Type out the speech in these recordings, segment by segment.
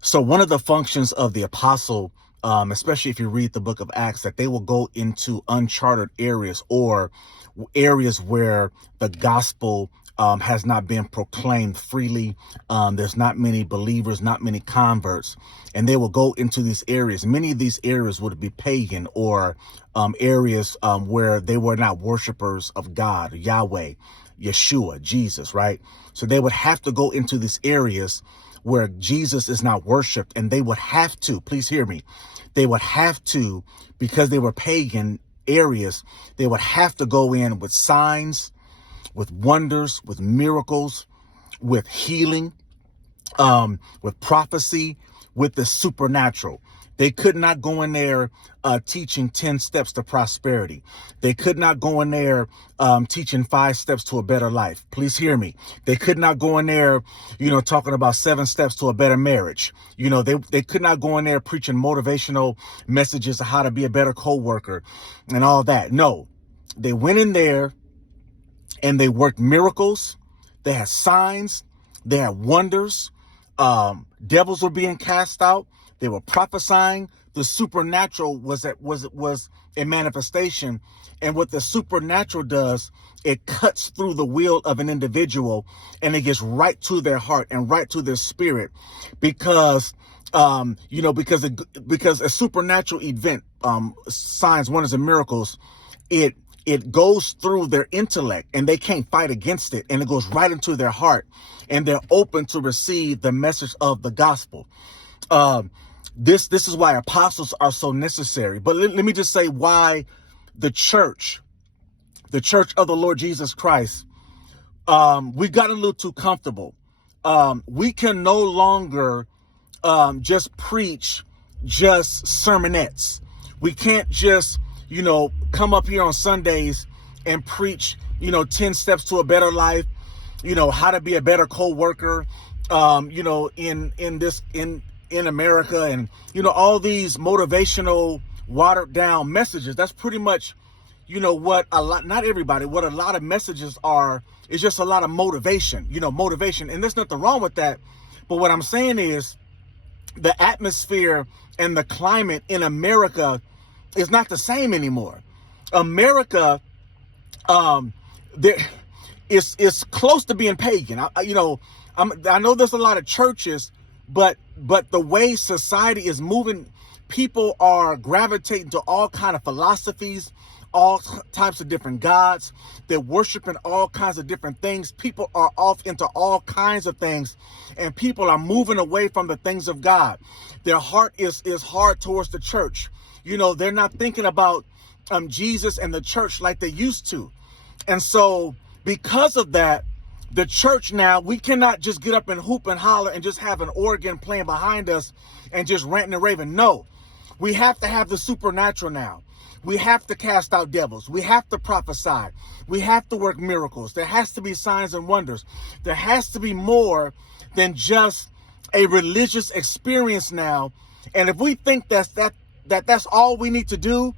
So one of the functions of the apostle, especially if you read the book of Acts, that they will go into uncharted areas or areas where the gospel has not been proclaimed freely. There's not many believers, not many converts, and they will go into these areas. Many of these areas would be pagan or areas where they were not worshipers of God, Yahweh, Yeshua, Jesus, right? So they would have to go into these areas where Jesus is not worshiped, and they would have to, please hear me, they would have to, because they were pagan areas, they would have to go in with signs, with wonders, with miracles, with healing, with prophecy, with the supernatural. They could not go in there teaching 10 steps to prosperity. They could not go in there teaching 5 steps to a better life. Please hear me. They could not go in there, talking about 7 steps to a better marriage. They could not go in there preaching motivational messages of how to be a better co-worker and all that. No, they went in there and they worked miracles. They had signs. They had wonders. Devils were being cast out. They were prophesying. The supernatural was a manifestation. And what the supernatural does, it cuts through the will of an individual and it gets right to their heart and right to their spirit, because because a supernatural event, signs, wonders, and miracles, it goes through their intellect and they can't fight against it, and it goes right into their heart and they're open to receive the message of the gospel. This is why apostles are so necessary. But let me just say why the church of the Lord Jesus Christ, we've gotten a little too comfortable. We can no longer just preach just sermonettes. We can't just, come up here on Sundays and preach, 10 steps to a better life, how to be a better co-worker, in America, and, all these motivational, watered down messages. That's pretty much, what a lot, not everybody, what a lot of messages are, is just a lot of motivation, motivation. And there's nothing wrong with that. But what I'm saying is the atmosphere and the climate in America is not the same anymore. America, it's close to being pagan. I know there's a lot of churches, but the way society is moving, people are gravitating to all kind of philosophies, all types of different gods. They're worshiping all kinds of different things. People are off into all kinds of things, and people are moving away from the things of God. Their heart is hard towards the church. They're not thinking about Jesus and the church like they used to. And so because of that, the church now, we cannot just get up and hoop and holler and just have an organ playing behind us and just ranting and raving. No, we have to have the supernatural now. We have to cast out devils. We have to prophesy. We have to work miracles. There has to be signs and wonders. There has to be more than just a religious experience now. And if we think that's all we need to do,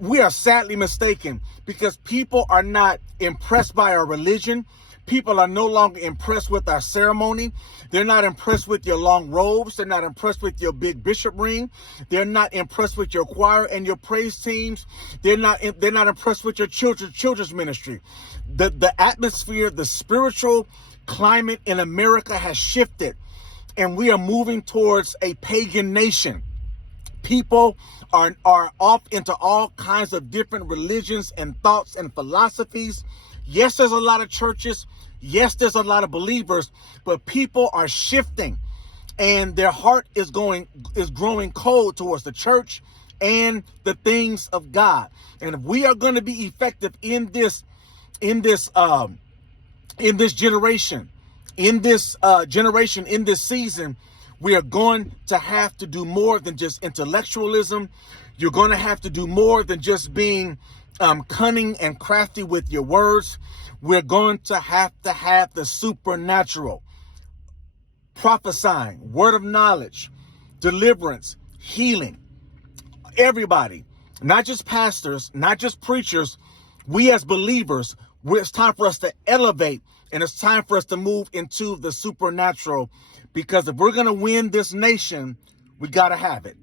we are sadly mistaken, because people are not impressed by our religion. People are no longer impressed with our ceremony. They're not impressed with your long robes. They're not impressed with your big bishop ring. They're not impressed with your choir and your praise teams. They're not impressed with your children's ministry. The atmosphere, the spiritual climate in America has shifted, and we are moving towards a pagan nation. People are off into all kinds of different religions and thoughts and philosophies. Yes, there's a lot of churches. Yes, there's a lot of believers, but people are shifting, and their heart is growing cold towards the church and the things of God. And if we are going to be effective in this generation, in this season, we are going to have to do more than just intellectualism. You're going to have to do more than just being cunning and crafty with your words. We're going to have the supernatural, prophesying, word of knowledge, deliverance, healing. Everybody, not just pastors, not just preachers. We as believers, it's time for us to elevate, and it's time for us to move into the supernatural, Because if we're going to win this nation, we got to have it.